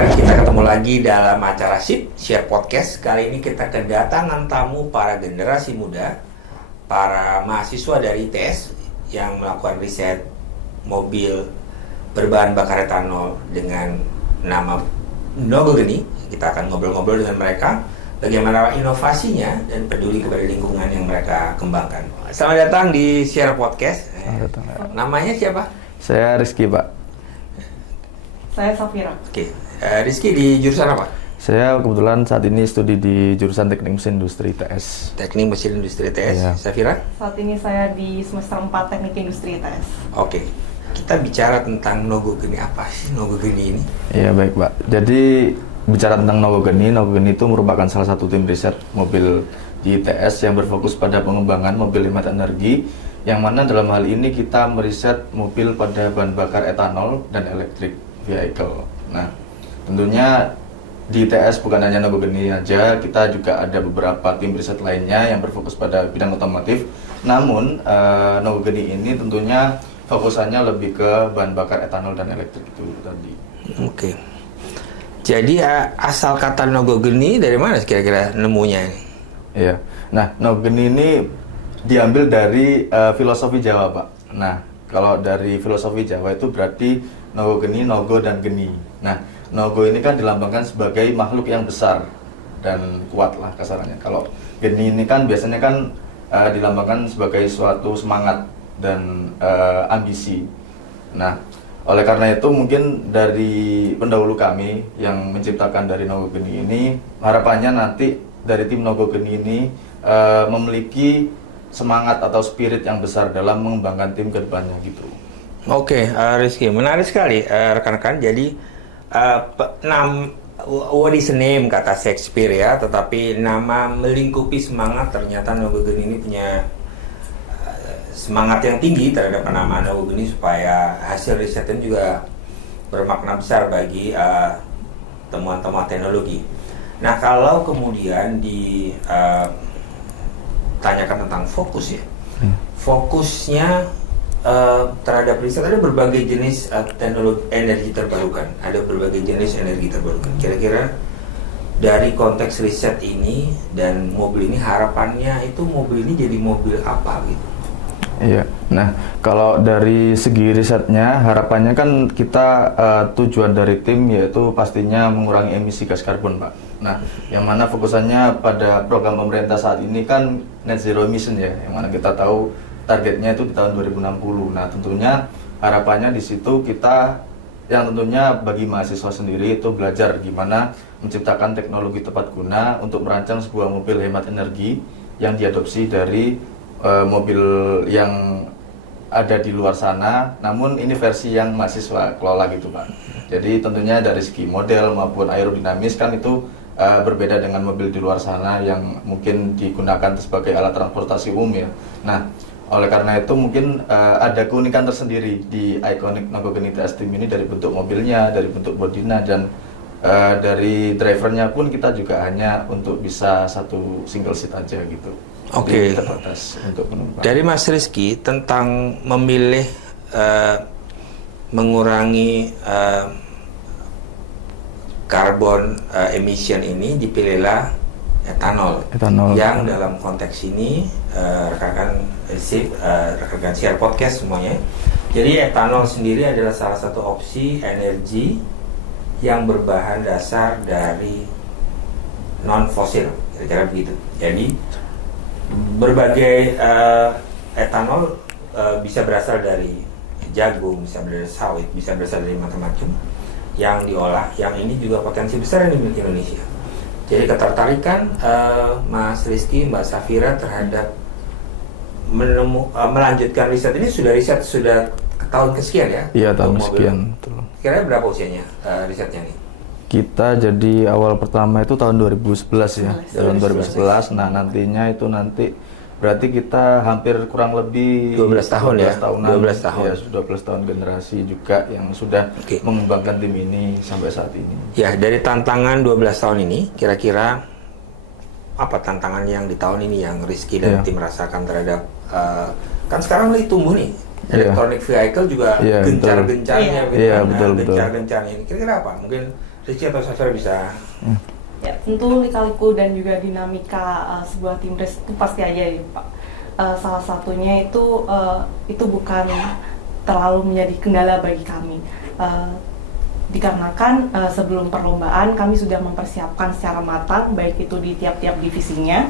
Kita ketemu lagi dalam acara Share Podcast. Kali ini kita kedatangan tamu para generasi muda, para mahasiswa dari ITS yang melakukan riset mobil berbahan bakar etanol dengan nama Nogogeni. Kita akan ngobrol-ngobrol dengan mereka bagaimana inovasinya dan peduli kepada lingkungan yang mereka kembangkan. Selamat datang di Share Podcast. Namanya siapa? Saya Rizky, Pak. Saya Safira. Oke, Rizky di jurusan apa? Saya kebetulan saat ini studi di jurusan Teknik Mesin Industri ITS. Teknik Mesin Industri ITS. Iya. Safira? Saat ini saya di semester 4 Teknik Industri ITS. Oke, kita bicara tentang Nogogeni. Apa sih Nogogeni ini? Iya, baik, Pak. Jadi bicara tentang Nogogeni itu merupakan salah satu tim riset mobil di ITS yang berfokus pada pengembangan mobil hemat energi, yang mana dalam hal ini kita meriset mobil pada bahan bakar etanol dan electric vehicle. Nah, tentunya di ITS bukan hanya Nogogeni aja, kita juga ada beberapa tim riset lainnya yang berfokus pada bidang otomotif. Namun Nogogeni ini tentunya fokusannya lebih ke bahan bakar etanol dan elektrik itu tadi. Oke. Jadi asal kata Nogogeni dari mana kira-kira nemunya ini? Iya. Nah, Nogogeni ini diambil dari filosofi Jawa, Pak. Nah, kalau dari filosofi Jawa itu berarti Nogogeni, Nogo dan Geni. Nah, Nogo ini kan dilambangkan sebagai makhluk yang besar dan kuat lah kasarannya. Kalau Geni ini kan biasanya kan dilambangkan sebagai suatu semangat dan ambisi. Nah, oleh karena itu mungkin dari pendahulu kami yang menciptakan dari Nogogeni ini, harapannya nanti dari tim Nogogeni ini memiliki semangat atau spirit yang besar dalam mengembangkan tim ke depannya gitu. Oke, Rizky, menarik sekali rekan-rekan. Jadi what is a name kata Shakespeare ya, tetapi nama melingkupi semangat. Ternyata Nogogeni ini punya semangat yang tinggi terhadap nama Nogogeni supaya hasil risetnya juga bermakna besar bagi temuan-temuan teknologi. Nah, kalau kemudian ditanyakan tentang fokus ya, fokusnya terhadap riset ada berbagai jenis teknologi energi terbarukan, ada berbagai jenis energi terbarukan. Kira-kira dari konteks riset ini dan mobil ini, harapannya itu mobil ini jadi mobil apa gitu? Iya. Nah, kalau dari segi risetnya, harapannya kan kita tujuan dari tim yaitu pastinya mengurangi emisi gas karbon, Pak. Nah, yang mana fokusannya pada program pemerintah saat ini kan net zero emission ya, yang mana kita tahu targetnya itu di tahun 2060. Nah, tentunya harapannya di situ kita yang tentunya bagi mahasiswa sendiri itu belajar gimana menciptakan teknologi tepat guna untuk merancang sebuah mobil hemat energi yang diadopsi dari mobil yang ada di luar sana, namun ini versi yang mahasiswa kelola gitu, Pak. Jadi tentunya dari segi model maupun aerodinamis kan itu berbeda dengan mobil di luar sana yang mungkin digunakan sebagai alat transportasi umum ya. Nah, oleh karena itu mungkin ada keunikan tersendiri di ikonik Nogogeni ITS Team ini dari bentuk mobilnya, dari bentuk bodinya, dan dari drivernya pun kita juga hanya untuk bisa satu single seat aja gitu. Oke. Terbatas untuk penumpang. Dari Mas Rizky tentang memilih mengurangi carbon emission ini, dipilihlah etanol. Yang dalam konteks ini rekan-rekan Share Podcast semuanya. Jadi etanol sendiri adalah salah satu opsi energi yang berbahan dasar dari non fosil, kira-kira begitu. Jadi berbagai etanol bisa berasal dari jagung, bisa berasal dari sawit, bisa berasal dari macam-macam yang diolah. Yang ini juga potensi besar yang dimiliki Indonesia. Jadi ketertarikan Mas Rizky, Mbak Safira terhadap melanjutkan riset ini, sudah tahun kesekian ya? Iya, tahun kesekian. Kira-kira berapa usianya risetnya nih? Kita jadi awal pertama itu tahun 2011 ya, tahun 2011. Nah, nantinya itu berarti kita hampir kurang lebih 12 tahun ya? 12 tahun. Ya, 12 tahun generasi juga yang sudah mengembangkan tim ini sampai saat ini. Ya, dari tantangan 12 tahun ini, kira-kira apa tantangan yang di tahun ini yang Rizky dan tim rasakan terhadap, kan sekarang lagi tumbuh nih, electronic vehicle juga gencar-gencarnya, betul. Gencar-gencarnya. Kira-kira apa? Mungkin Rizky atau Safira bisa. Ya, tentu lika-liku dan juga dinamika sebuah tim riset itu pasti aja ya Pak. Salah satunya itu bukan terlalu menjadi kendala bagi kami. Dikarenakan sebelum perlombaan kami sudah mempersiapkan secara matang baik itu di tiap-tiap divisinya.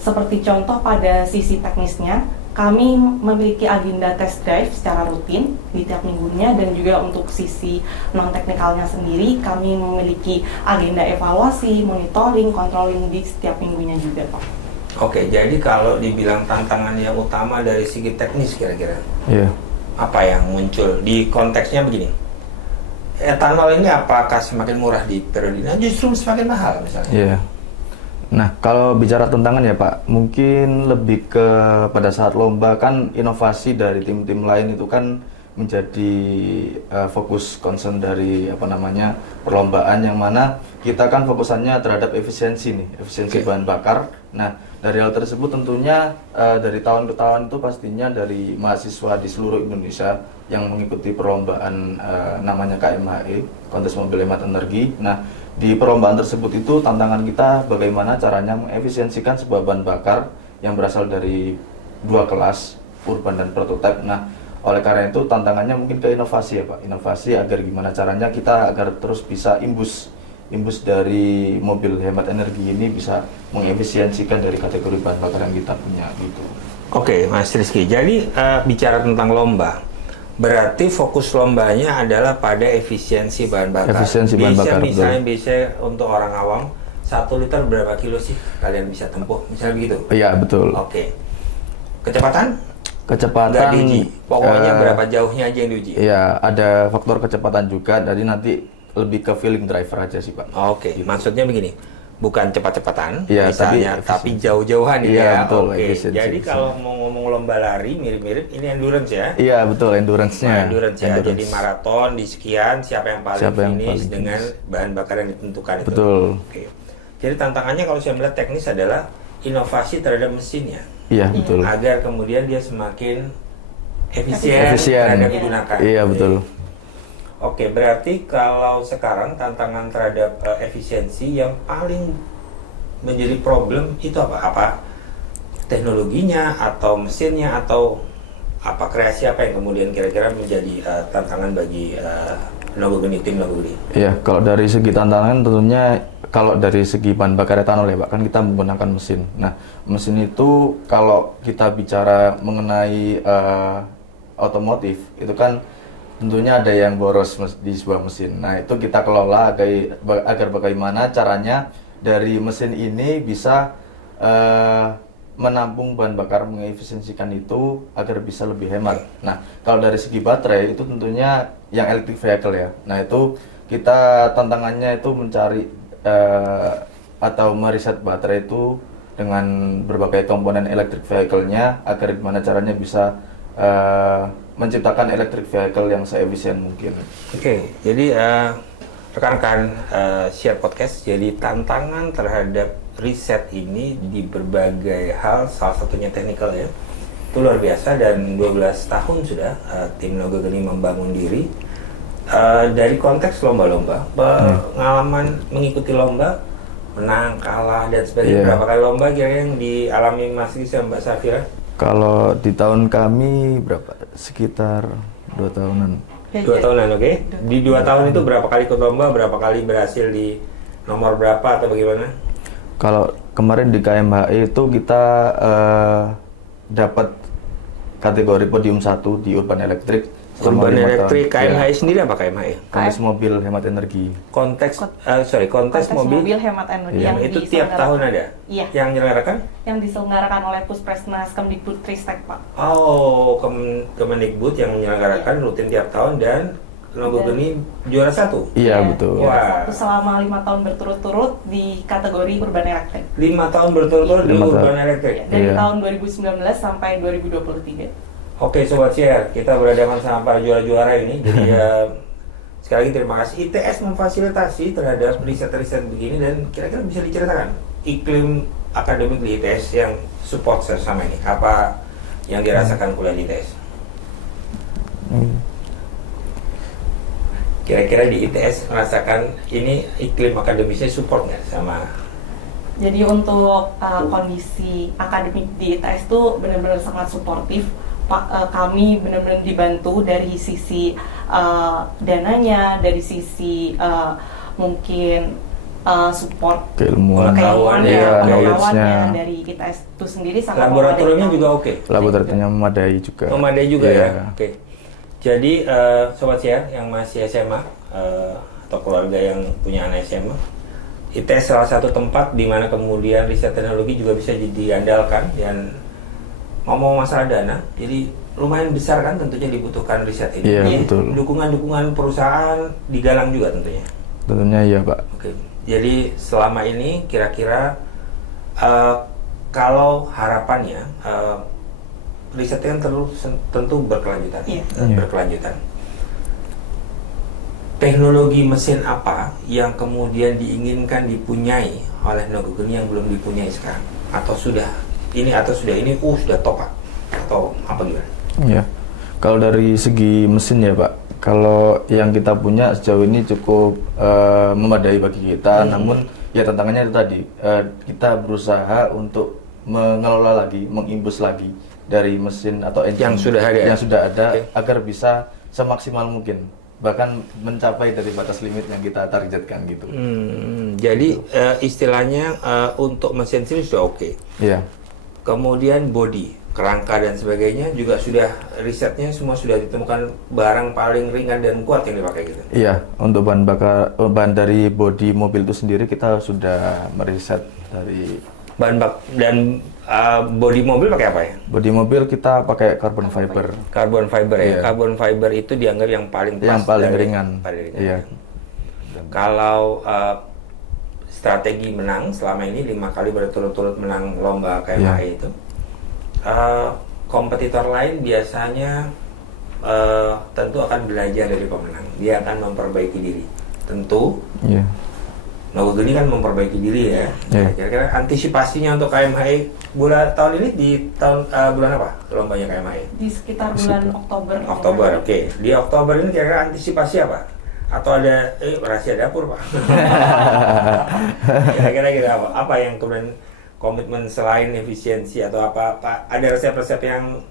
Seperti contoh pada sisi teknisnya, kami memiliki agenda test drive secara rutin di tiap minggunya, dan juga untuk sisi non-teknikalnya sendiri kami memiliki agenda evaluasi, monitoring, controlling di setiap minggunya juga Pak. Oke, jadi kalau dibilang tantangan yang utama dari segi teknis kira-kira apa yang muncul di konteksnya begini? Etanol ini apakah semakin murah di periode ini? Justru semakin mahal misalnya. Nah, kalau bicara tantangan ya Pak, mungkin lebih ke pada saat lomba kan inovasi dari tim-tim lain itu kan menjadi fokus concern dari perlombaan, yang mana kita kan fokusannya terhadap efisiensi bahan bakar. Nah, dari hal tersebut tentunya dari tahun ke tahun itu pastinya dari mahasiswa di seluruh Indonesia yang mengikuti perlombaan namanya KMHE, Kontes Mobil Hemat Energi. Nah, di perlombaan tersebut itu tantangan kita bagaimana caranya mengefisiensikan sebuah bahan bakar yang berasal dari dua kelas, urban dan prototipe. Nah, oleh karena itu tantangannya mungkin ke inovasi ya Pak, inovasi agar gimana caranya kita agar terus bisa imbus dari mobil hemat energi ini bisa mengefisiensikan dari kategori bahan bakar yang kita punya gitu. Oke, Mas Rizky, jadi bicara tentang lomba, berarti fokus lombanya adalah pada efisiensi bahan bakar. Bisa untuk orang awam 1 liter berapa kilo sih kalian bisa tempuh, misalnya begitu? Iya, betul. Oke. Kecepatan Kecepatan diuji. Pokoknya berapa jauhnya aja yang diuji. Iya, ada faktor kecepatan juga, jadi nanti lebih ke feeling driver aja sih Pak. Oke, gitu. Maksudnya begini, bukan cepat-cepatan ya, misalnya, tapi jauh-jauhan ya. Betul, oke. Jadi kalau mau ngomong lomba lari mirip-mirip ini endurance ya? Iya betul, endurance-nya. Endurance ya, jadi maraton di sekian, siapa yang paling finish dengan bahan bakar yang ditentukan itu. Betul. Oke. Jadi tantangannya kalau saya melihat teknis adalah inovasi terhadap mesinnya. Iya betul. Agar kemudian dia semakin efisien terhadap digunakan. Iya betul. Oke, berarti kalau sekarang tantangan terhadap efisiensi yang paling menjadi problem itu apa? Apa teknologinya atau mesinnya atau apa kreasi apa yang kemudian kira-kira menjadi tantangan bagi tim Nogogeni? Iya, kalau dari segi tantangan tentunya kalau dari segi bahan bakar etanol ya Pak, kan kita menggunakan mesin. Nah, mesin itu kalau kita bicara mengenai otomotif itu kan tentunya ada yang boros di sebuah mesin. Nah, itu kita kelola agar bagaimana caranya dari mesin ini bisa menampung bahan bakar, mengefisiensikan itu agar bisa lebih hemat. Nah, kalau dari segi baterai itu tentunya yang electric vehicle ya. Nah, itu kita tantangannya itu mencari atau meriset baterai itu dengan berbagai komponen electric vehicle-nya agar gimana caranya bisa menciptakan electric vehicle yang seefisien mungkin. Oke, jadi rekan-rekan share podcast, jadi tantangan terhadap riset ini di berbagai hal, salah satunya teknikal ya, itu luar biasa, dan 12 tahun sudah tim Nogogeni membangun diri. Dari konteks lomba-lomba, pengalaman mengikuti lomba, menang, kalah, dan sebagainya, berapa kali lomba kira-kira yang dialami Mas Rizky dan Mbak Safira? Kalau di tahun kami sekitar 2 tahunan. 2 tahunan, oke. Di 2 tahun itu berapa kali ikut lomba, berapa kali berhasil di nomor berapa atau bagaimana? Kalau kemarin di KMHE itu kita dapat kategori podium 1 di Urban Electric. Urban Electric, KMHE sendiri apa KMHE? Kontes Mobil Hemat Energi. Kontes mobil hemat energi yang itu tiap tahun ada? Iya. Yang menyelenggarakan? Yang diselenggarakan oleh Puspresnas Kemdikbudristek Pak. Oh, Kemendikbud yang menyelenggarakan rutin tiap tahun, dan Nogogeni juara 1? Iya betul. Juara 1 selama 5 tahun berturut-turut di kategori Urban Electric. 5 tahun berturut-turut di Urban Electric? Dari tahun 2019 sampai 2023. Oke, Sobat Share, kita berhadapan sama para juara-juara ini. Jadi sekali lagi terima kasih. ITS memfasilitasi terhadap riset-riset begini, dan kira-kira bisa diceritakan iklim akademik di ITS yang support sama ini. Apa yang dirasakan kuliah di ITS? Kira-kira di ITS merasakan ini iklim akademisnya support nggak sama? Jadi untuk kondisi akademik di ITS itu benar-benar sangat suportif. Kami benar-benar dibantu dari sisi dananya, dari sisi mungkin support keilmuannya, knowledge-nya dari ITS itu sendiri sangat. Laboratoriumnya juga oke. Laboratoriumnya memadai juga. Memadai juga ya. Oke. Jadi sobat share yang masih SMA atau keluarga yang punya anak SMA, ITS salah satu tempat di mana kemudian riset teknologi juga bisa diandalkan. Dan ngomong masalah dana, jadi lumayan besar kan tentunya dibutuhkan riset ini. Iya, jadi betul. Dukungan perusahaan digalang juga tentunya. Tentunya iya, Pak. Oke. Jadi selama ini kira-kira kalau harapannya risetnya kan tentu berkelanjutan. Berkelanjutan. Teknologi mesin apa yang kemudian diinginkan dipunyai oleh Nogogeni yang belum dipunyai sekarang? Atau sudah ini sudah top, Pak? Atau apa gimana? Iya. Kalau dari segi mesin ya, Pak, kalau yang kita punya sejauh ini cukup memadai bagi kita. Namun ya tantangannya itu tadi, kita berusaha untuk mengelola lagi, mengimbus lagi dari mesin atau engine yang sudah ada agar bisa semaksimal mungkin, bahkan mencapai dari batas limit yang kita targetkan gitu. Jadi istilahnya untuk mesin sendiri sudah oke. Iya. Kemudian body, kerangka dan sebagainya juga sudah risetnya semua sudah ditemukan barang paling ringan dan kuat yang dipakai gitu. Iya, untuk bahan dari body mobil itu sendiri kita sudah meriset dari bahan dan body mobil pakai apa ya? Body mobil kita pakai carbon fiber. Carbon fiber ya. Carbon fiber itu dianggap yang paling pas, yang paling ringan. Iya. Kalau strategi menang selama ini 5 kali berturut-turut menang lomba KMHI itu, kompetitor lain biasanya tentu akan belajar dari pemenang. Dia akan memperbaiki diri. Tentu. Iya. Nogogeni kan memperbaiki diri ya. Kira-kira antisipasinya untuk KMHI tahun ini di bulan apa lombanya KMHI? Di sekitar bulan Oktober. Oktober, oke. Di Oktober ini kira-kira antisipasi apa? Atau ada rahasia dapur, Pak? Kira-kira gitu apa yang kemudian komitmen selain efisiensi atau apa ada resep-resep yang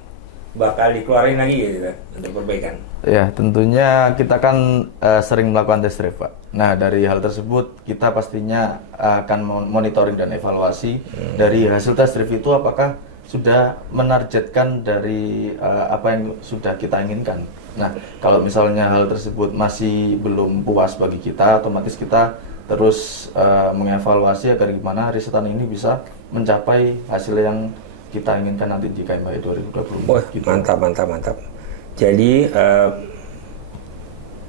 bakal dikeluarin lagi gitu untuk perbaikan? Ya, tentunya kita kan sering melakukan test drive, Pak. Nah, dari hal tersebut kita pastinya akan monitoring dan evaluasi dari hasil test drive itu apakah sudah menargetkan dari apa yang sudah kita inginkan. Nah, kalau misalnya hal tersebut masih belum puas bagi kita, otomatis kita terus mengevaluasi agar gimana risetan ini bisa mencapai hasil yang kita inginkan nanti di KMHI 2020. Wah, gitu. Mantap. Jadi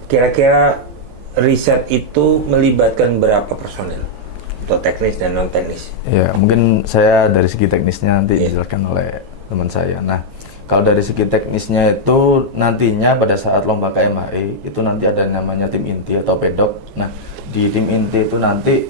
kira-kira riset itu melibatkan berapa personel untuk teknis dan non teknis? Ya, mungkin saya dari segi teknisnya nanti dijelaskan oleh teman saya. Nah, kalau dari segi teknisnya itu nantinya pada saat lomba KMHI itu nanti ada namanya tim inti atau pedok. Nah, di tim inti itu nanti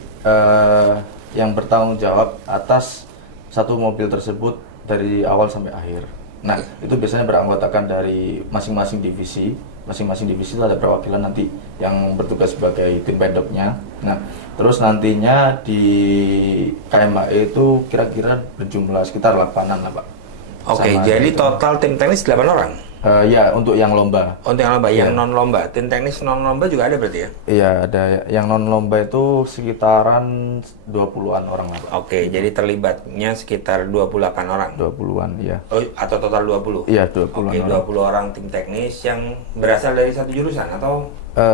yang bertanggung jawab atas satu mobil tersebut dari awal sampai akhir. Nah, itu biasanya beranggotakan dari masing-masing divisi. Masing-masing divisi itu ada perwakilan nanti yang bertugas sebagai tim pedoknya. Nah, terus nantinya di KMHI itu kira-kira berjumlah sekitar 8-an lah, Pak. Oke, jadi itu total tim teknis 8 orang? Ya, untuk yang lomba. Untuk yang lomba, yang non-lomba. Tim teknis non-lomba juga ada berarti ya? Iya, ada. Yang non-lomba itu sekitaran 20-an orang lah, Pak. Oke, jadi terlibatnya sekitar 28 orang? 20-an, iya. Oh, atau total 20? Iya, 20-an Oke, 20 orang tim teknis yang berasal dari satu jurusan atau?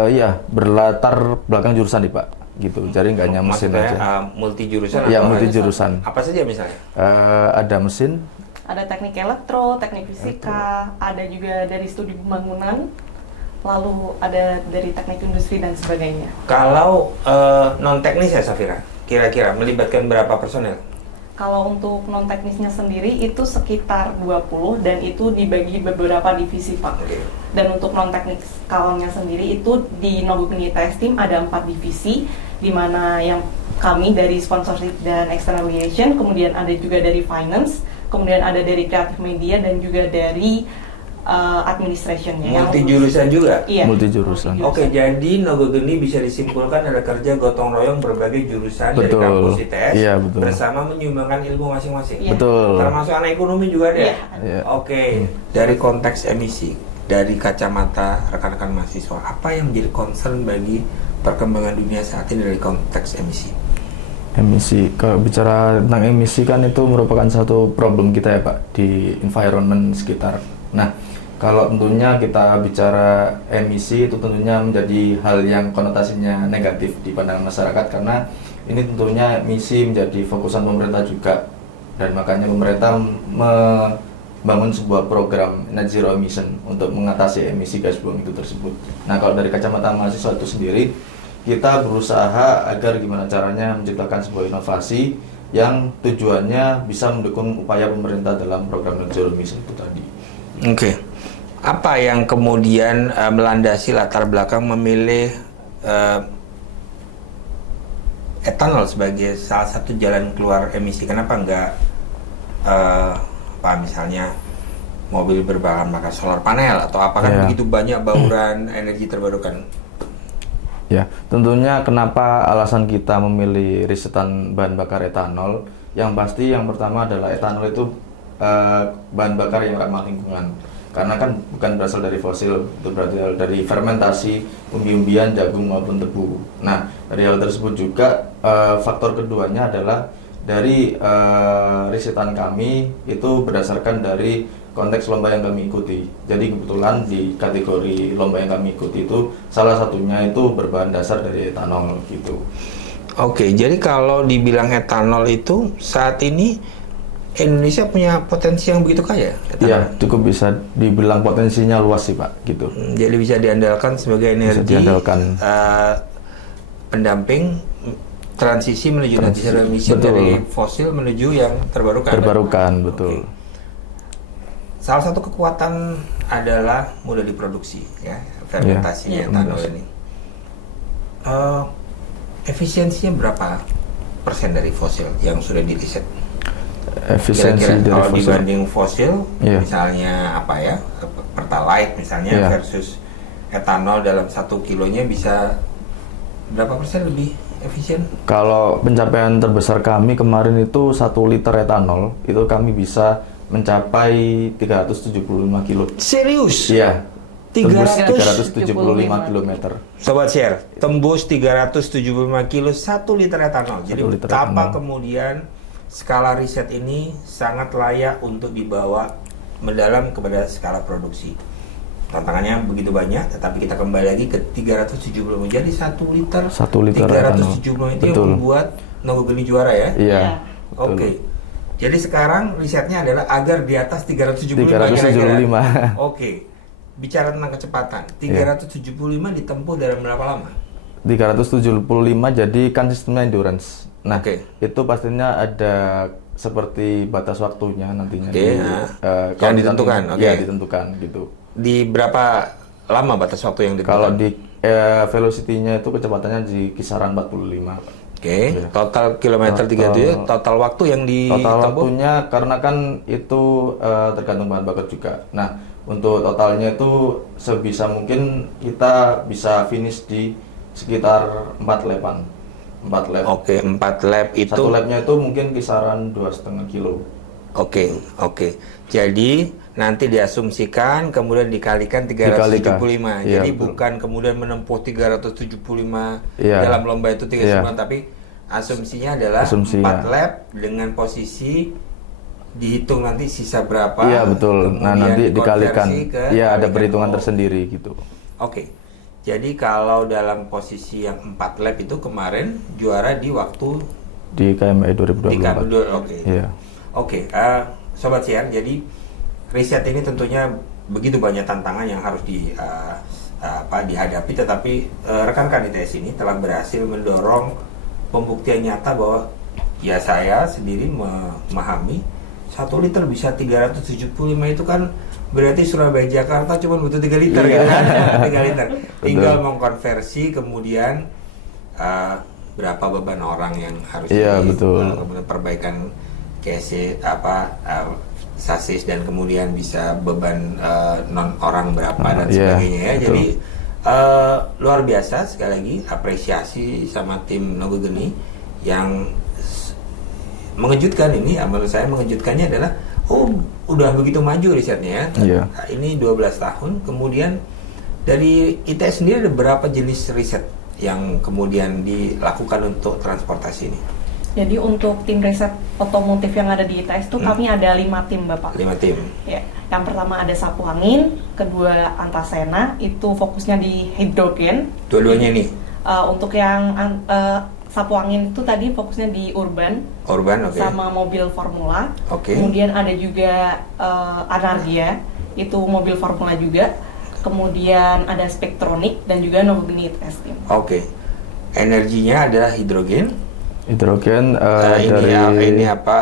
Iya, berlatar belakang jurusan nih, Pak. Gitu, jadi nggak hanya mesin aja. Multi jurusan? Iya, multi jurusan. Apa saja misalnya? Ada mesin. Ada teknik elektro, teknik fisika, ada juga dari studi pembangunan, lalu ada dari teknik industri dan sebagainya. Kalau non teknis ya, Safira, kira-kira melibatkan berapa personel? Kalau untuk non teknisnya sendiri itu sekitar 20 dan itu dibagi beberapa divisi, Pak. Okay. Dan untuk non teknis kalaunya sendiri itu di Nogogeni ITS Team ada 4 divisi, di mana yang kami dari sponsorship dan external relation, kemudian ada juga dari finance, kemudian ada dari kreatif media dan juga dari administrationnya. Multi jurusan juga? Iya. Multi jurusan. Oke, jadi Nogogeni bisa disimpulkan ada kerja gotong royong berbagai jurusan dari kampus ITS bersama menyumbangkan ilmu masing-masing. Iya. Betul. Termasuk anak ekonomi juga ada? Iya. Oke, dari konteks emisi, dari kacamata rekan-rekan mahasiswa, apa yang menjadi concern bagi perkembangan dunia saat ini dari konteks emisi? Emisi, kalau bicara tentang emisi kan itu merupakan satu problem kita ya Pak di environment sekitar. Nah, kalau tentunya kita bicara emisi itu tentunya menjadi hal yang konotasinya negatif di pandangan masyarakat karena ini tentunya emisi menjadi fokusan pemerintah juga dan makanya pemerintah membangun sebuah program net zero emission untuk mengatasi emisi gas buang itu tersebut. Nah, kalau dari kacamata mahasiswa itu sendiri kita berusaha agar gimana caranya menciptakan sebuah inovasi yang tujuannya bisa mendukung upaya pemerintah dalam program net zero emission itu tadi. Oke. Apa yang kemudian melandasi latar belakang memilih etanol sebagai salah satu jalan keluar emisi? Kenapa enggak misalnya mobil berbahan bakar solar panel atau apa kan begitu banyak bauran energi terbarukan? Ya, tentunya kenapa alasan kita memilih risetan bahan bakar etanol? Yang pasti yang pertama adalah etanol itu bahan bakar yang ramah lingkungan. Karena kan bukan berasal dari fosil, itu berasal dari fermentasi umbi-umbian, jagung maupun tebu. Nah, dari hal tersebut juga faktor keduanya adalah dari risetan kami itu berdasarkan dari konteks lomba yang kami ikuti. Jadi kebetulan di kategori lomba yang kami ikuti itu salah satunya itu berbahan dasar dari etanol gitu. Oke, jadi kalau dibilang etanol itu saat ini Indonesia punya potensi yang begitu kaya? Iya, cukup bisa dibilang potensinya luas sih Pak, gitu. Jadi bisa diandalkan sebagai energi pendamping transisi menuju net zero emission dari fosil menuju yang terbarukan. Terbarukan, betul. Okay. Salah satu kekuatan adalah mudah diproduksi, ya, fermentasi etanol ini. Efisiensinya berapa persen dari fosil yang sudah diriset? Efisiensi kira-kira dari kalau fosil. dibanding fosil, misalnya apa ya, pertalite misalnya versus etanol dalam 1 kilonya bisa berapa persen lebih efisien? Kalau pencapaian terbesar kami kemarin itu 1 liter etanol itu kami bisa mencapai 375 kilo. Serius? Iya. 375 km. Sobat share, tembus 375 kilo 1 liter etanol. Jadi betapa kemudian skala riset ini sangat layak untuk dibawa mendalam kepada skala produksi. Tantangannya begitu banyak, tetapi kita kembali lagi ke 375. Jadi 1 liter 375 itu yang membuat Nogogeni juara ya? Iya. Oke. Jadi sekarang risetnya adalah agar di atas 375. Oke. Bicara tentang kecepatan, 375 ditempuh dalam berapa lama? 375 jadi kan sistemnya endurance. Nah, itu pastinya ada seperti batas waktunya nantinya. Yang ditentukan. Ya, ditentukan gitu. Di berapa lama batas waktu yang ditentukan? Kalau di velocity-nya itu kecepatannya di kisaran 45. Total kilometer 37, total waktu yang ditempuh? Total waktunya karena kan itu tergantung bahan bakar juga. Nah, untuk totalnya itu sebisa mungkin kita bisa finish di sekitar 4 lapan. 4 lap. Oke, 4 lap itu. Satu lapnya itu mungkin kisaran 2,5 kilo. Oke. Jadi nanti diasumsikan kemudian dikalikan 375. Jadi bukan kemudian menempuh 375 dalam lomba itu 375, tapi asumsinya adalah 4 lap dengan posisi dihitung nanti sisa berapa. Iya, betul. Nah, nanti dikalikan. Iya, ada perhitungan tersendiri gitu. Oke. Jadi kalau dalam posisi yang 4 lap itu kemarin juara di waktu di KME 2024. Oke. Sobat Siar, jadi riset ini tentunya begitu banyak tantangan yang harus dihadapi, tetapi rekan-rekan ITS ini telah berhasil mendorong pembuktian nyata bahwa ya saya sendiri memahami 1 liter bisa 375 itu kan berarti Surabaya Jakarta cuma butuh 3 liter gitu kan. 3 liter. Tinggal mengkonversi kemudian berapa beban orang yang harus kemudian perbaikan sasis dan kemudian bisa beban non orang berapa dan sebagainya ya. Betul. Jadi luar biasa, sekali lagi apresiasi sama tim Nogo Geni yang mengejutkan ini. Menurut saya mengejutkannya adalah udah begitu maju risetnya ya. Ini 12 tahun, kemudian dari ITS sendiri ada berapa jenis riset yang kemudian dilakukan untuk transportasi ini? Jadi untuk tim riset otomotif yang ada di ITS itu kami ada 5 tim, Bapak. 5 tim. Ya, yang pertama ada sapu angin, kedua Antasena, itu fokusnya di hidrogen. Dua-duanya ini? Untuk yang sapu angin itu tadi fokusnya di urban. Urban, oke. Sama mobil formula. Oke. Kemudian ada juga Anargia, itu mobil formula juga. Kemudian ada Spektronik dan juga Nogo Geni ITS tim. Oke. Energinya adalah hidrogen. Hidrogen ini apa?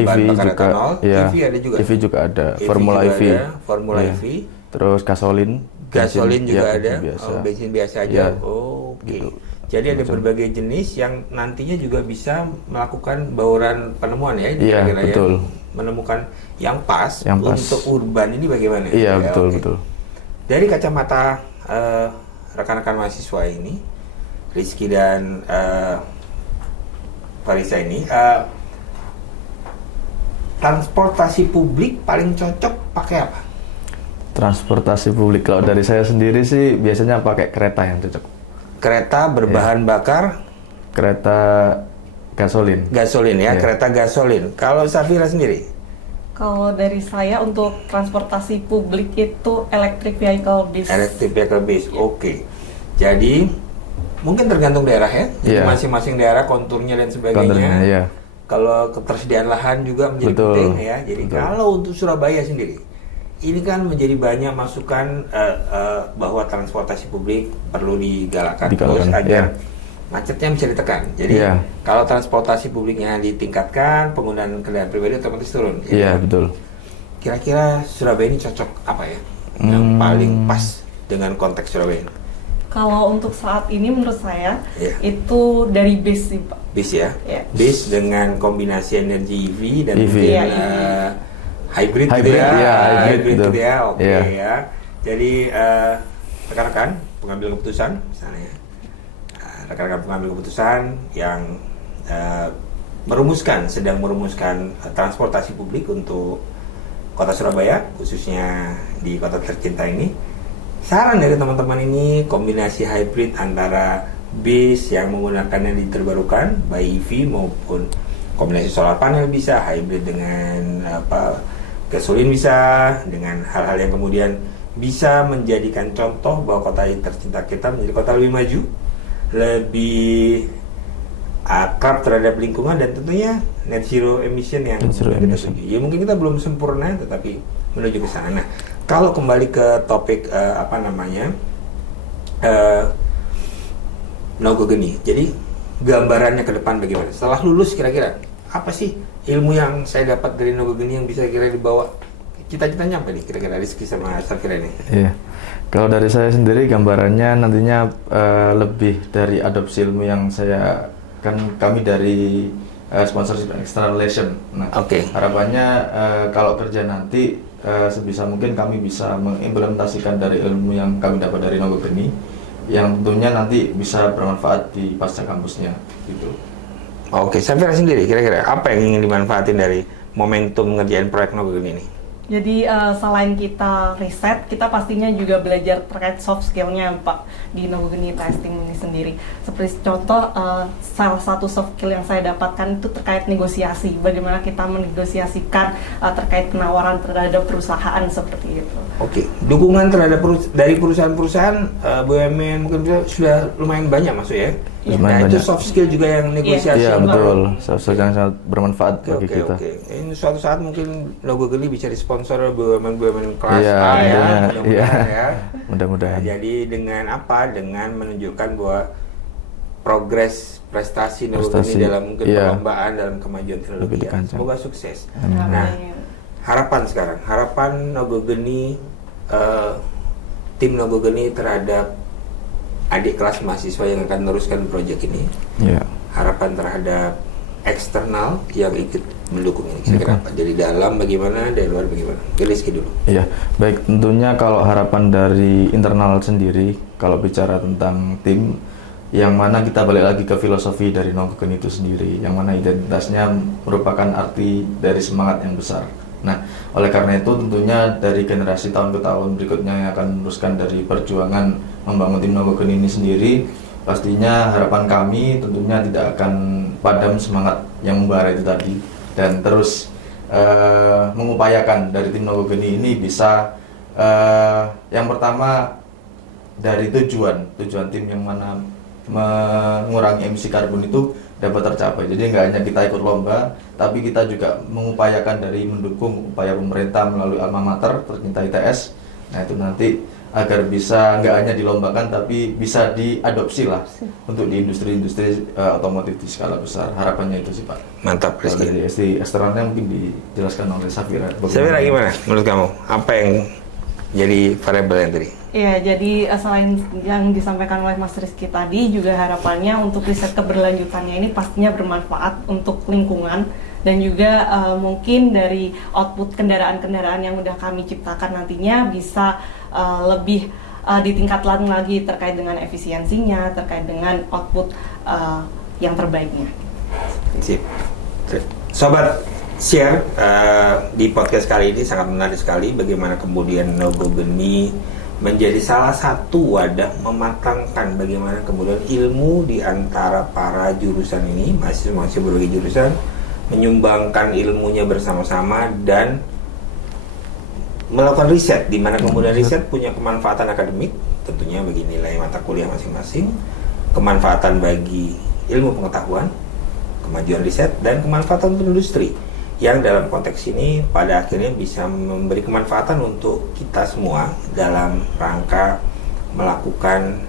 Bahan bakar juga, etanol. ya. EV ada juga. EV juga ada. EV Formula juga EV. ada, Formula Ya. EV. Terus gasolin. Gasolin juga ya, ada. Biasa. Bensin biasa aja. Ya. Oke. Gitu. Jadi ada berbagai jenis yang nantinya juga bisa melakukan bauran penemuan ya. Iya, betul. Ya. Menemukan yang pas Yang pas. untuk urban ini bagaimana? Iya, Ya, betul, oke. betul. Dari kacamata rekan-rekan mahasiswa ini, Rizky dan Farisa ini, transportasi publik paling cocok pakai apa? Transportasi publik, kalau dari saya sendiri sih biasanya pakai kereta yang cocok. Kereta berbahan bakar? Kereta gasolin. Gasolin ya, Iya. kereta gasolin. Kalau Safira sendiri? Kalau dari saya untuk transportasi publik itu electric vehicle bis. Electric vehicle base, oke. Jadi mungkin tergantung daerah ya. Jadi Iya. masing-masing daerah konturnya dan sebagainya. Konturnya, iya. Kalau ketersediaan lahan juga menjadi Betul. penting ya. Jadi Betul. kalau untuk Surabaya sendiri, ini kan menjadi banyak masukan bahwa transportasi publik perlu digalakkan terus agar iya. macetnya bisa ditekan. Jadi Iya. kalau transportasi publiknya ditingkatkan, penggunaan kendaraan pribadi otomatis turun. Iya, betul. Kira-kira Surabaya ini cocok apa ya? Yang paling pas dengan konteks Surabaya ini? Kalau untuk saat ini menurut saya Iya. itu dari bis sih, Pak. Bis ya? Iya. Bis dengan kombinasi energi EV dan EV. mungkin Iya, hybrid gitu Hybrid, ya? iya, hybrid gitu gitu. ya, oke Iya. ya. Jadi rekan-rekan pengambil keputusan misalnya ya. Rekan-rekan pengambil keputusan yang sedang merumuskan transportasi publik untuk Kota Surabaya, khususnya di kota tercinta ini. Saran dari teman-teman ini kombinasi hybrid antara bis yang menggunakan energi terbarukan, baik EV maupun kombinasi solar panel bisa, hybrid dengan gasolin bisa, dengan hal-hal yang kemudian bisa menjadikan contoh bahwa kota tercinta kita menjadi kota lebih maju, lebih akrab terhadap lingkungan dan tentunya net zero emission yang kita tuju. Ya mungkin kita belum sempurna tetapi menuju ke sana. Nah, kalau kembali ke topik Nogo Geni. Jadi gambarannya ke depan bagaimana? Setelah lulus kira-kira apa sih ilmu yang saya dapat dari Nogo Geni yang bisa kira dibawa? Cita-citanya apa nih kira-kira Rizky sama Safira ini? Iya. Kalau dari saya sendiri gambarannya nantinya lebih dari adopsi ilmu yang kami dari sponsorship external relation. Nah, harapannya kalau kerja nanti sebisa mungkin kami bisa mengimplementasikan dari ilmu yang kami dapat dari Nogo Geni, yang tentunya nanti bisa bermanfaat di pasca kampusnya gitu. Oke, Safira sendiri kira-kira apa yang ingin dimanfaatin dari momentum ngerjain proyek Nogo Geni ini? Jadi selain kita riset, kita pastinya juga belajar terkait soft skill-nya, Pak, di Nogo Geni testing ini sendiri. Seperti contoh, salah satu soft skill yang saya dapatkan itu terkait negosiasi. Bagaimana kita menegosiasikan terkait penawaran terhadap perusahaan seperti itu. Oke, dukungan terhadap dari perusahaan-perusahaan BUMN mungkin sudah lumayan banyak masuk ya. Lumayan Nah, itu banyak. soft skill juga yang negosiasi. Iya, betul. Soft skill yang sangat bermanfaat bagi kita. Oke. Ini suatu saat mungkin Nogo Geni bisa disponsor BUMN kelas Iya, A ya. mudah-mudahan. Ya. Mudah-mudahan. Nah, jadi dengan apa? Dengan menunjukkan bahwa progres prestasi Nogo Geni dalam mungkin perlombaan dalam kemajuan teknologi. Ya. Semoga sukses. Nah, harapan Nogo Geni, tim Nogo Geni terhadap adik kelas mahasiswa yang akan meneruskan proyek ini. Yeah. Harapan terhadap eksternal yang ikut mendukung ini? Kira-kira apa? Dari dalam bagaimana, dari luar bagaimana? Rizky dulu. Iya, baik, tentunya kalau harapan dari internal sendiri, kalau bicara tentang tim, yang mana kita balik lagi ke filosofi dari Nogogen itu sendiri, yang mana identitasnya merupakan arti dari semangat yang besar. Nah, oleh karena itu tentunya dari generasi tahun ke tahun berikutnya yang akan meneruskan dari perjuangan membangun tim Nogogen ini sendiri, pastinya harapan kami tentunya tidak akan padam semangat yang membara itu tadi, dan terus mengupayakan dari tim Nogogen ini bisa yang pertama dari tujuan tim yang mana mengurangi emisi karbon itu dapat tercapai. Jadi nggak hanya kita ikut lomba, tapi kita juga mengupayakan dari mendukung upaya pemerintah melalui alma mater tercinta ITS. Nah itu nanti agar bisa nggak hanya dilombakan, tapi bisa diadopsi lah untuk di industri-industri otomotif di skala besar. Harapannya itu sih Pak. Mantap, Rizky. Dari SD eksternalnya mungkin dijelaskan oleh Safira. Safira gimana menurut kamu? Apa yang jadi variabel yang tadi? Ya, jadi selain yang disampaikan oleh Mas Rizky tadi, juga harapannya untuk riset keberlanjutannya ini pastinya bermanfaat untuk lingkungan, dan juga mungkin dari output kendaraan-kendaraan yang udah kami ciptakan nantinya bisa lebih ditingkatkan lagi terkait dengan efisiensinya, terkait dengan output yang terbaiknya. Sip. Sobat Share, di podcast kali ini sangat menarik sekali bagaimana kemudian Nogogen menjadi salah satu wadah mematangkan bagaimana kemudian ilmu di antara para jurusan ini, mahasiswa berbagai jurusan, menyumbangkan ilmunya bersama-sama dan melakukan riset, di mana kemudian riset punya kemanfaatan akademik tentunya bagi nilai mata kuliah masing-masing, kemanfaatan bagi ilmu pengetahuan, kemajuan riset, dan kemanfaatan untuk industri yang dalam konteks ini pada akhirnya bisa memberi kemanfaatan untuk kita semua dalam rangka melakukan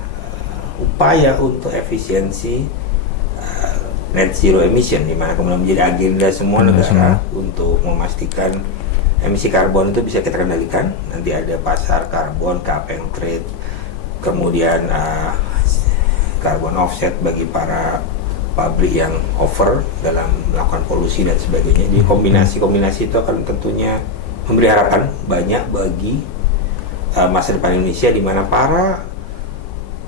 upaya untuk efisiensi net zero emission, di mana kemudian menjadi agenda semua negara untuk memastikan emisi karbon itu bisa kita kendalikan. Nanti ada pasar karbon, cap and trade, kemudian carbon offset bagi para pabrik yang over dalam melakukan polusi dan sebagainya. Jadi kombinasi-kombinasi itu akan tentunya memberi harapan banyak bagi masa depan Indonesia, di mana para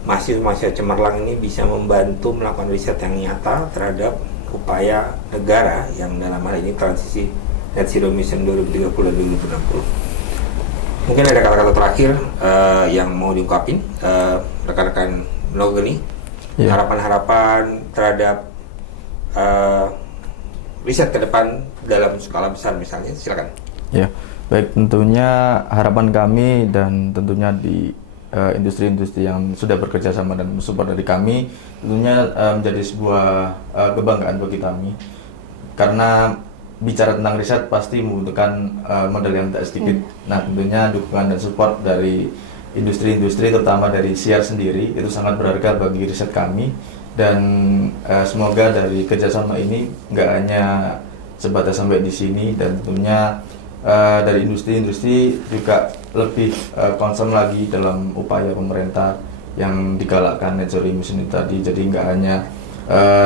mahasiswa cemerlang ini bisa membantu melakukan riset yang nyata terhadap upaya negara yang dalam hal ini transisi net zero emission 2030 dan 2060. Mungkin ada kata-kata terakhir yang mau diungkapin rekan-rekan Nogogen, harapan-harapan terhadap riset ke depan dalam skala besar misalnya, silakan. Ya, baik, tentunya harapan kami dan tentunya di industri-industri yang sudah bekerja sama dan mensupport dari kami tentunya menjadi sebuah kebanggaan bagi kami, karena bicara tentang riset pasti membutuhkan modal yang tak sedikit. Nah, tentunya dukungan dan support dari industri-industri terutama dari SIAR sendiri itu sangat berharga bagi riset kami, dan semoga dari kerjasama ini nggak hanya sebatas sampai di sini, dan tentunya dari industri-industri juga lebih concern lagi dalam upaya pemerintah yang digalakkan net zero emission itu tadi. Jadi nggak hanya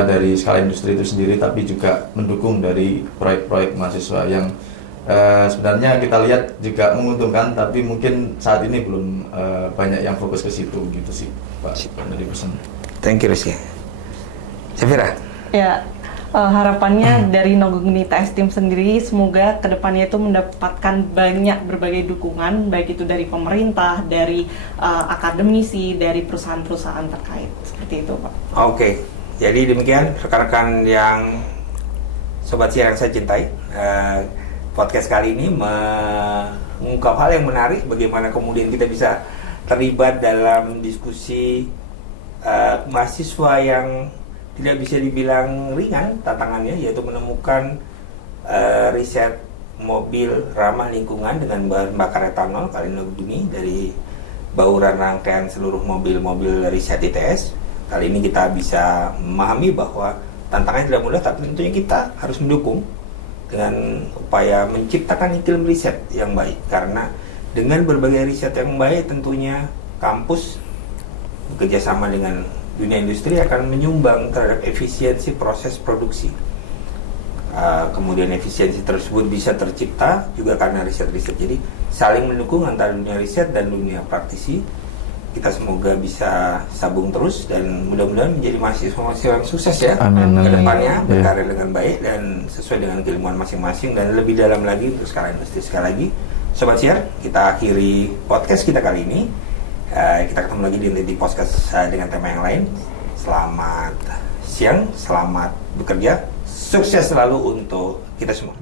dari skala industri itu sendiri, tapi juga mendukung dari proyek-proyek mahasiswa yang sebenarnya kita lihat juga menguntungkan, tapi mungkin saat ini belum banyak yang fokus ke situ gitu sih Pak dari pesan. Thank you Rizky. Safira. Ya, harapannya dari Nogogen ITS Team sendiri semoga kedepannya itu mendapatkan banyak berbagai dukungan, baik itu dari pemerintah, dari akademisi, dari perusahaan-perusahaan terkait, seperti itu Pak. Oke, jadi demikian rekan-rekan yang Sobat Share yang saya cintai, podcast kali ini mengungkap hal yang menarik, bagaimana kemudian kita bisa terlibat dalam diskusi mahasiswa yang tidak bisa dibilang ringan tantangannya, yaitu menemukan riset mobil ramah lingkungan dengan bahan bakar etanol kali ini dari bauran rangkaian seluruh mobil-mobil riset ITS. Kali ini kita bisa memahami bahwa tantangannya tidak mudah, tapi tentunya kita harus mendukung dengan upaya menciptakan iklim riset yang baik, karena dengan berbagai riset yang baik tentunya kampus bekerjasama dengan dunia industri akan menyumbang terhadap efisiensi proses produksi. kemudian efisiensi tersebut bisa tercipta juga karena riset-riset. Jadi saling mendukung antara dunia riset dan dunia praktisi. Kita semoga bisa sabung terus dan mudah-mudahan menjadi mahasiswa-mahasiswa yang sukses ya ke depannya, berkarya dengan baik dan sesuai dengan keilmuan masing-masing dan lebih dalam lagi untuk skala industri. Sekali lagi Sobat Siar, kita akhiri podcast kita kali ini. Kita ketemu lagi di podcast dengan tema yang lain. Selamat siang, selamat bekerja, sukses selalu untuk kita semua.